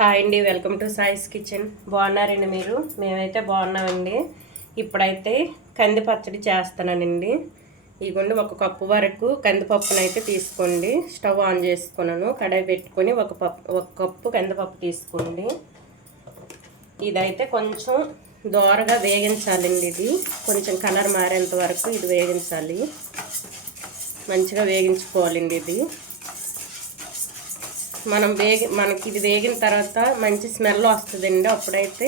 Hi అండి, welcome to సాయిస్ kitchen. బాగున్నారండి మీరు? మేమైతే బాగున్నామండి. ఇప్పుడైతే కంది పచ్చడి చేస్తున్నానండి. ఇదిగోండి, ఒక కప్పు వరకు కందిపప్పును అయితే తీసుకోండి. స్టవ్ ఆన్ చేసుకున్నాను, కడాయి పెట్టుకొని ఒక కప్పు కందిపప్పు తీసుకోండి. ఇదైతే కొంచెం దోరగా వేగించాలండి. ఇది కొంచెం కలర్ మారేంత వరకు ఇది వేగించాలి. మంచిగా వేగించుకోవాలండి. ఇది మనకి ఇది వేగిన తర్వాత మంచి స్మెల్ వస్తుందండి. అప్పుడైతే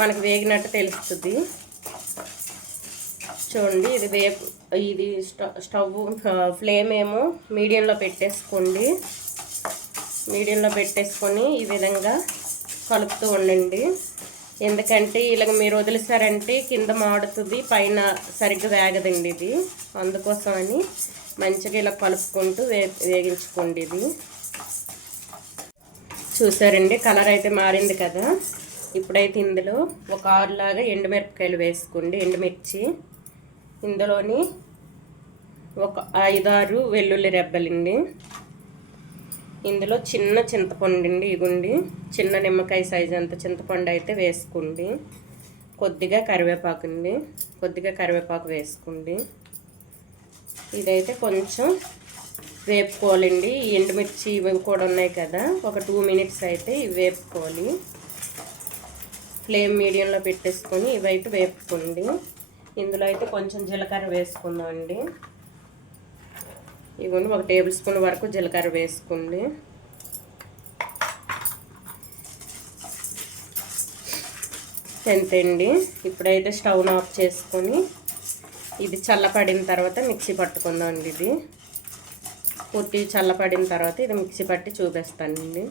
మనకు వేగినట్టు తెలుస్తుంది. చూడండి, ఇది స్టవ్ ఫ్లేమ్ ఏమో మీడియంలో పెట్టేసుకోండి. మీడియంలో పెట్టేసుకొని ఈ విధంగా కలుపుతూ ఉండండి. ఎందుకంటే ఇలాగ మీరు వదిలేసారంటే కింద మాడుతుంది, పైన సరిగ్గా వేగదండి. ఇది అందుకోసమని మంచిగా ఇలా కలుపుకుంటూ వేగించుకోండి. ఇది చూసారండి, కలర్ అయితే మారింది కదా. ఇప్పుడైతే ఇందులో ఒక 6 లాగా ఎండుమిరపకాయలు వేసుకోండి. ఎండుమిర్చి, ఇందులోని ఒక 5-6 వెల్లుల్లి రెబ్బలండి. ఇందులో చిన్న చింతపండు అండి. ఇగుండి చిన్న నిమ్మకాయ సైజు అంత చింతపండు అయితే వేసుకోండి. కొద్దిగా కరివేపాకు అండి, కొద్దిగా కరివేపాకు వేసుకోండి. ఇదైతే కొంచెం వేపుకోవాలండి. ఈ ఎండుమిర్చి ఇవి కూడా ఉన్నాయి కదా, ఒక 2 మినిట్స్ అయితే ఇవి వేపుకోవాలి. ఫ్లేమ్ మీడియంలో పెట్టేసుకొని ఇవైతే వేపుకోండి. ఇందులో అయితే కొంచెం జీలకర్ర వేసుకుందాం అండి. ఇవన్నీ 1 టేబుల్ స్పూన్ వరకు జీలకర్ర వేసుకోండి. అంతేండి. ఇప్పుడైతే స్టవ్ ఆఫ్ చేసుకొని ఇది చల్లపడిన తర్వాత మిక్సీ పట్టుకుందాం అండి. ఇది పూర్తి చల్లపడిన తర్వాత ఇది మిక్సీ పట్టి చూపిస్తానండి.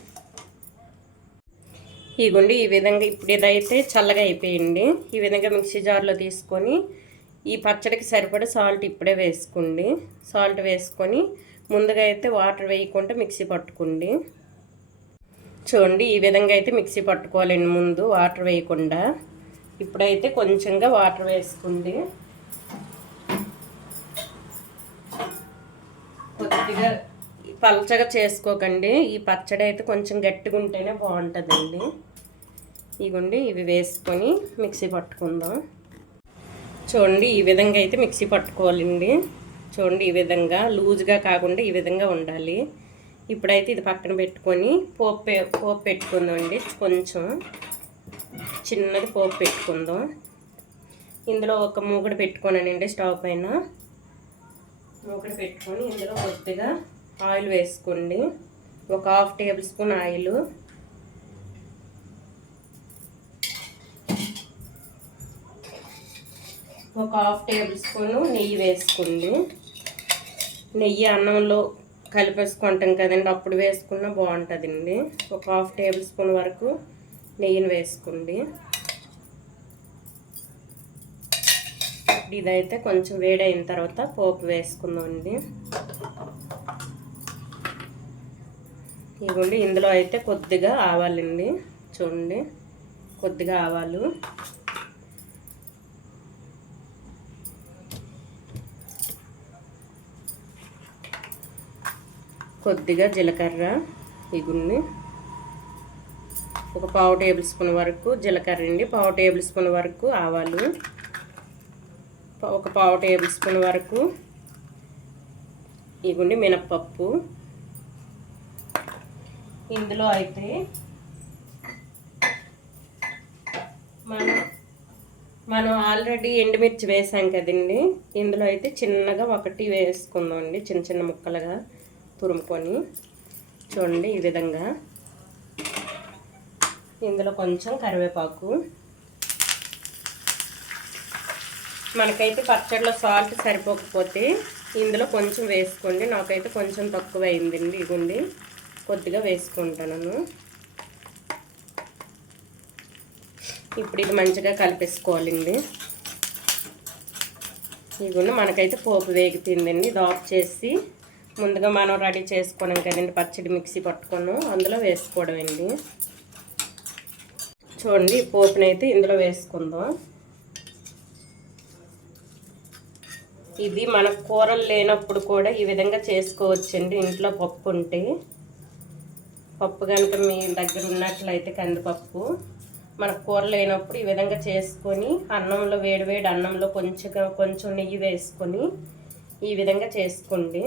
ఇదిగోండి, ఈ విధంగా ఇప్పుడు ఇదైతే చల్లగా అయిపోయింది. ఈ విధంగా మిక్సీ జార్లో తీసుకొని ఈ పచ్చడికి సరిపడా సాల్ట్ ఇప్పుడే వేసుకోండి. సాల్ట్ వేసుకొని ముందుగా అయితే వాటర్ వేయకుండా మిక్సీ పట్టుకోండి. చూడండి, ఈ విధంగా అయితే మిక్సీ పట్టుకోవాలండి, ముందు వాటర్ వేయకుండా. ఇప్పుడైతే కొంచెంగా వాటర్ వేసుకోండి. కొద్దిగా పల్చగా చేసుకోకండి. ఈ పచ్చడి అయితే కొంచెం గట్టిగా ఉంటేనే బాగుంటుందండి. ఇదిగోండి, ఇవి వేసుకొని మిక్సీ పట్టుకుందాం. చూడండి, ఈ విధంగా అయితే మిక్సీ పట్టుకోవాలండి. చూడండి, ఈ విధంగా లూజ్గా కాకుండా ఈ విధంగా ఉండాలి. ఇప్పుడైతే ఇది పక్కన పెట్టుకొని పోపు పెట్టుకుందాం అండి. కొంచెం చిన్నది పోపు పెట్టుకుందాం. ఇందులో ఒక మూకుడు పెట్టుకోనండి. స్టవ్ పైన మూకుడు పెట్టుకొని ఇందులో కొద్దిగా ఆయిల్ వేసుకోండి. ఒక 1/2 టేబుల్ స్పూన్ ఆయిల్, ఒక 1/2 టేబుల్ స్పూన్ నెయ్యి వేసుకోండి. నెయ్యి అన్నంలో కలిపేసుకుంటాం కదండి, అప్పుడు వేసుకున్నా బాగుంటుందండి. ఒక 1/2 టేబుల్ స్పూన్ వరకు నెయ్యిని వేసుకోండి. ఇదైతే కొంచెం వేడైన తర్వాత పోపు వేసుకుందామండి. ఇదిగోండి, ఇందులో అయితే కొద్దిగా ఆవాలండి. చూడండి, కొద్దిగా ఆవాలు, కొద్దిగా జీలకర్ర, ఇగుండి ఒక 1/2 టేబుల్ స్పూన్ వరకు జీలకర్ర అండి, 1/2 టేబుల్ స్పూన్ వరకు ఆవాలు, ఒక 1/2 టేబుల్ స్పూన్ వరకు ఇగుండి మినప్పప్పు. ఇందులో అయితే మనం ఆల్రెడీ ఎండుమిర్చి వేసాం కదండి. ఇందులో అయితే చిన్నగా ఒకటి వేసుకుందాం అండి, చిన్న చిన్న ముక్కలుగా తురుముకొని. చూడండి, ఈ విధంగా. ఇందులో కొంచెం కరివేపాకు. మనకైతే పచ్చడిలో సాల్ట్ సరిపోకపోతే ఇందులో కొంచెం వేసుకోండి. నాకైతే కొంచెం తక్కువ అయిందండి. ఇదిగోండి, కొద్దిగా వేసుకుంటాను. ఇప్పుడు ఇది మంచిగా కలిపేసుకోవాలండి. ఇదిగోండి, మనకైతే పోపు వేగిపోయిందండి. ఇది ఆఫ్ చేసి ముందుగా మనం రెడీ చేసుకున్నాం కదండి పచ్చడి, మిక్సీ పట్టుకున్నాం, అందులో వేసుకోవడం అండి. చూడండి, పోపునైతే ఇందులో వేసుకుందాం. ఇది మన కూరలు లేనప్పుడు కూడా ఈ విధంగా చేసుకోవచ్చండి. ఇంట్లో పప్పు ఉంటే పప్పు కనుక మీ దగ్గర ఉన్నట్లయితే కందిపప్పు మనకు కూర లేనప్పుడు ఈ విధంగా చేసుకొని అన్నంలో వేడివేడి అన్నంలో కొంచెం నెయ్యి వేసుకొని ఈ విధంగా చేసుకోండి.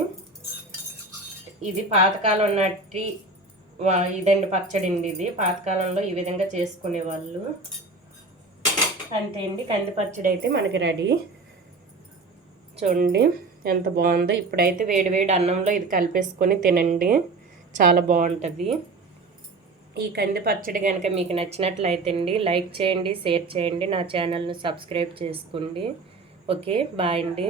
ఇది పాతకాలం నాటి ఇదండి పచ్చడి అండి. ఇది పాతకాలంలో ఈ విధంగా చేసుకునేవాళ్ళు. అంతే అండి, కంది పచ్చడి అయితే మనకి రెడీ. చూడండి ఎంత బాగుందో. ఇప్పుడైతే వేడివేడి అన్నంలో ఇది కలిపేసుకొని తినండి, చాలా బాగుంటుంది. ఈ కంది పచ్చడి కనుక మీకు నచ్చినట్లయితే అండి లైక్ చేయండి, షేర్ చేయండి, నా ఛానల్ను సబ్స్క్రైబ్ చేసుకోండి. ఓకే, బాయ్ అండి.